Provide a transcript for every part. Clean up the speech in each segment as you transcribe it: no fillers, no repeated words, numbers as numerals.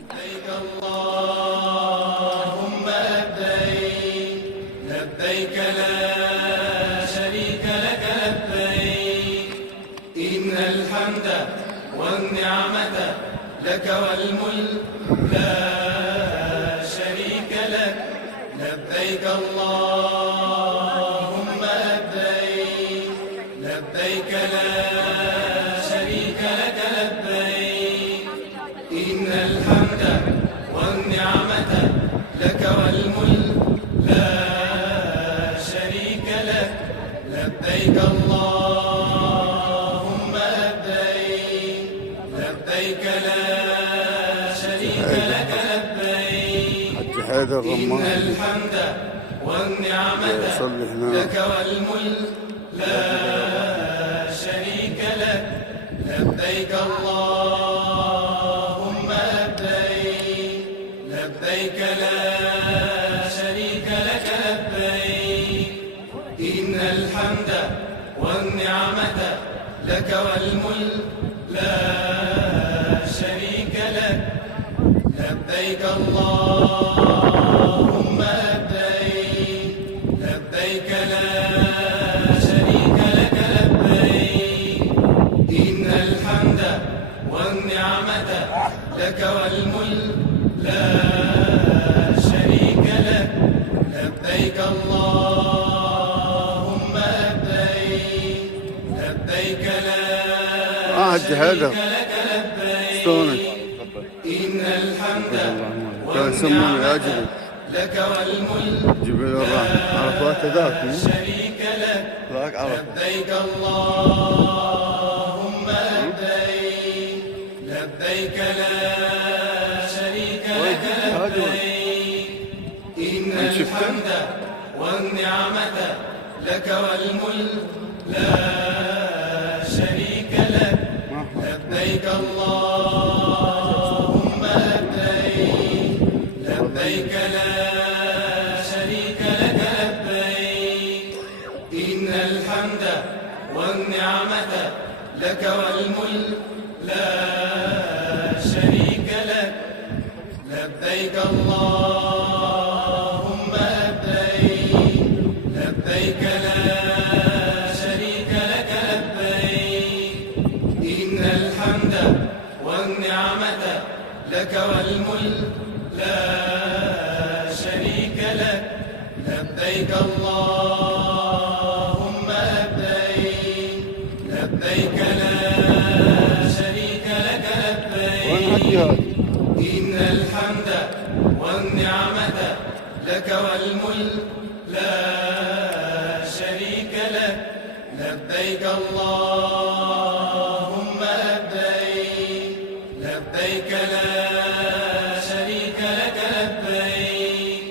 لبيك اللهم لبيك لبيك لا شريك لك لبيك إن الحمد والنعمة لك والملك لا شريك لك لبيك اللهم لبيك لبيك لا شريك لك لبيك إن الحمد والنعمة لك والملك لا شريك لك لبيك اللهم لبيك لبيك لا شريك لك لبيك إن الحمد والنعمة لك والملك لا شريك لك لبيك اللهم لبيك لبيك لا شريك لك لبيك إن الحمد والنعمة لك والملك لا شريك لك لبيك اللهم لبيك لبيك لا شريك لك لبيك إن الحمد والنعمة لك والملك لا شريك لك لبيك اللهم لبيك لبيك لا شريك لك لبيك إن الحمد والنعمة لك والملك جبل الرحمة عرفات ذاك شريك لك لبيك اللهم لبيك لبيك لا شريك لك لبيك إن الحمد والنعمة لك والملك لا شريك لك لبيك اللهم لبيك لبيك لا شريك لك لبيك إن الحمد والنعمة لك والملك لا شريك لك لبيك اللهم لبيك لبيك لا شريك لك لبيك إن الحمد والنعمة لك والملك لا شريك لك لبيك اللهم لبيك لبيك لا شريك لك لبيك إن الحمد والنعمة لك والملك لا شريك لك لبيك اللهم لبيك لبيك لا شريك لك لبيك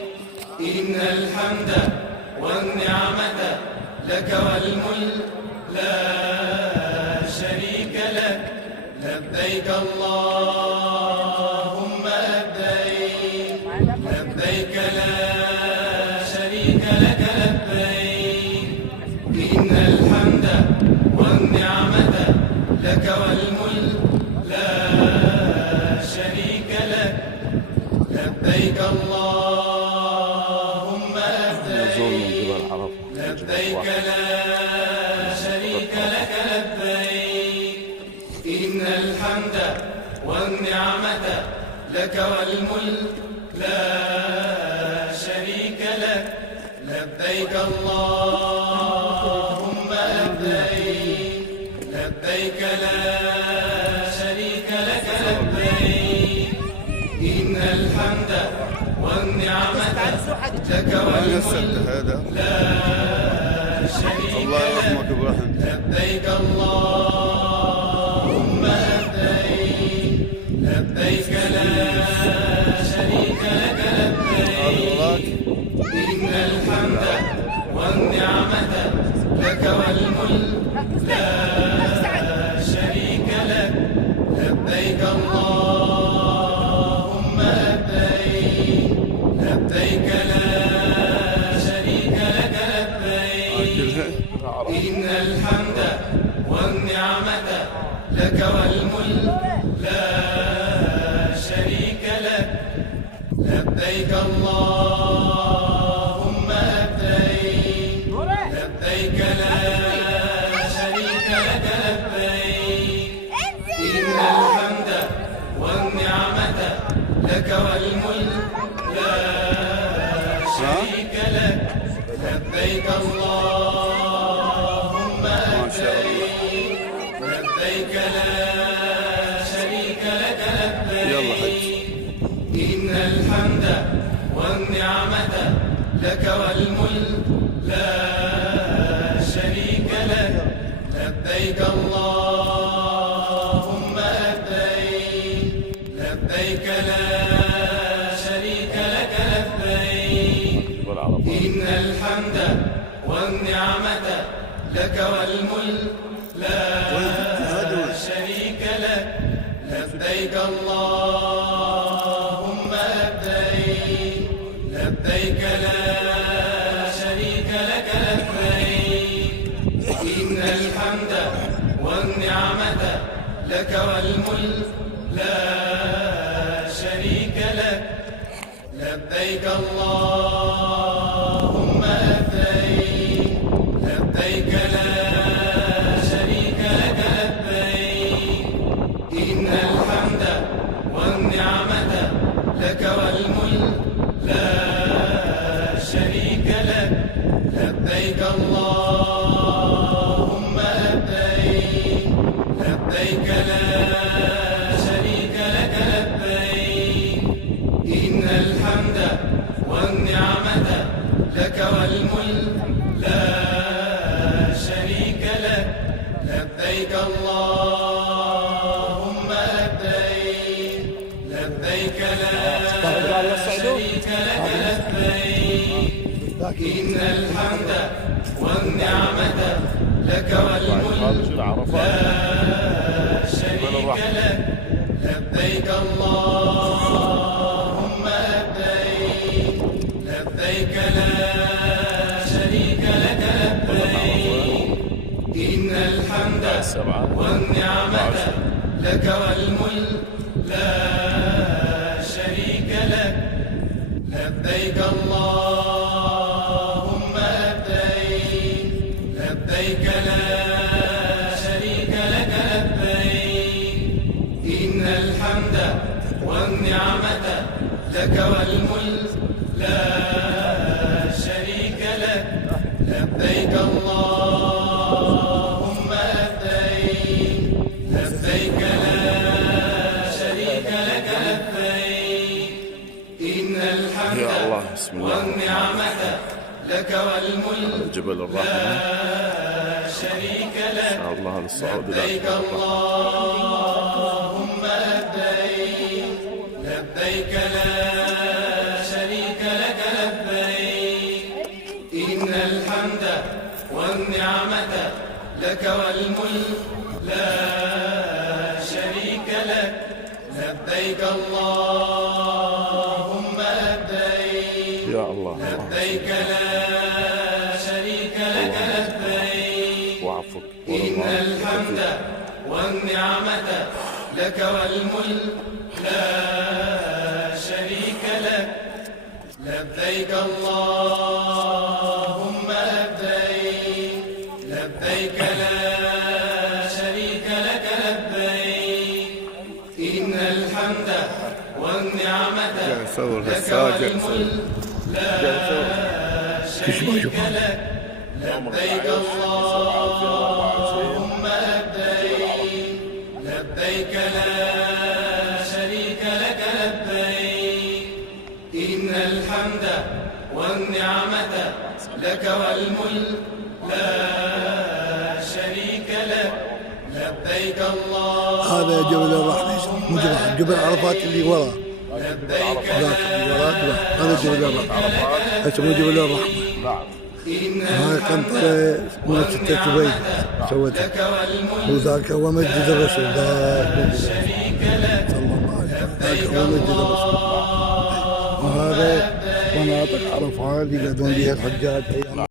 إن الحمد والنعمة لك والملك لا شريك لك لبيك اللهم لبيك لبيك لا شريك لك لبيك إن الحمد والنعمة لك والملك لا شريك لك لبيك اللهم لبيك لبيك لا شريك لك لبيك إن الحمد والنعمة لك والملك لا شريك لك لبيك اللهم لبيك لبيك لا شريك لك لبيك إن الحمد والنعمة لك والملك لا شريك لك لبيك اللهم لبيك لبيك لا شريك لك لبيك إن الحمد والنعمة لك والملك لا شريك لك لبيك اللهم لبيك لبيك لا شريك لك لبيك إن الحمد والنعمة لك والملك لا شريك لك لبيك اللهم لبيك لبيك لا شريك لك لبيك إن الحمد والنعمة لك والملك لا شريك لك لبيك اللهم لبيك لبيك لا شريك لك لبيك إن الحمد والنعمة لك والملك لا شريك لك لبيك اللهم لبيك لبيك لا شريك لك لبيك إن الحمد والنعمة لك والملك لا شريك لك لبيك اللهم لبيك لبيك لا شريك لك لبيك إن الحمد والنعمة لك والملك لا شريك لك لبيك اللهم لبيك لبيك لا شريك لك لبيك إن الحمد والنعمة لك والملك لا شريك لك لبيك اللهم لبيك لبيك لا شريك لك لبيك إن الحمد والنعمة لك والملك لا شريك لك لبيك اللهم لبيك لبيك لا شريك لك لبيك إن الحمد والنعمة لك والملك لا شريك لك لبيك اللهم لبيك لبيك لا شريك لك لبيك إن الحمد والنعمة لك والملك لا شريك لك لبيك اللهم لبيك لبيك لا شريك لك لبيك إن الحمد والنعمة لك والملك لا شريك لك لبيك اللهم لبيك لبيك لا شريك لك لبيك إن الحمد والنعمة لك والملك جبل الرحمة لا شريك لك إن شاء الله للصعود لبيك اللهم لبيك لبيك لا شريك لك لبيك إن الحمد والنعمة لك والملك لا شريك لك لبيك اللهم لبيك يا الله لبيك لا شريك لك لبيك وعفوك إن الحمد والنعمة لك والملك لا شريك لك لبيك اللهم لبيك لبيك لا شريك لك لبيك إن الحمد والنعمة يصور لك الساجع والملك لا شريك لك لبيك اللهم لبيك لبيك لا شريك لك لبيك إن الحمد والنعمة لك والملك لا شريك لك لبيك اللهم هذا جبل الرحمة جبل عرفات اللي وراه لبيك هذا جبل الرحمة اسمه جبل الرحمة. هاي قنطرة مؤسسة كويت سوتها وذاك هو مسجد الرسول ذاك صلى الله عليه وسلم ذاك هو مسجد الرسول وهذا مناطق عرفات يقعدون بها الحجاج.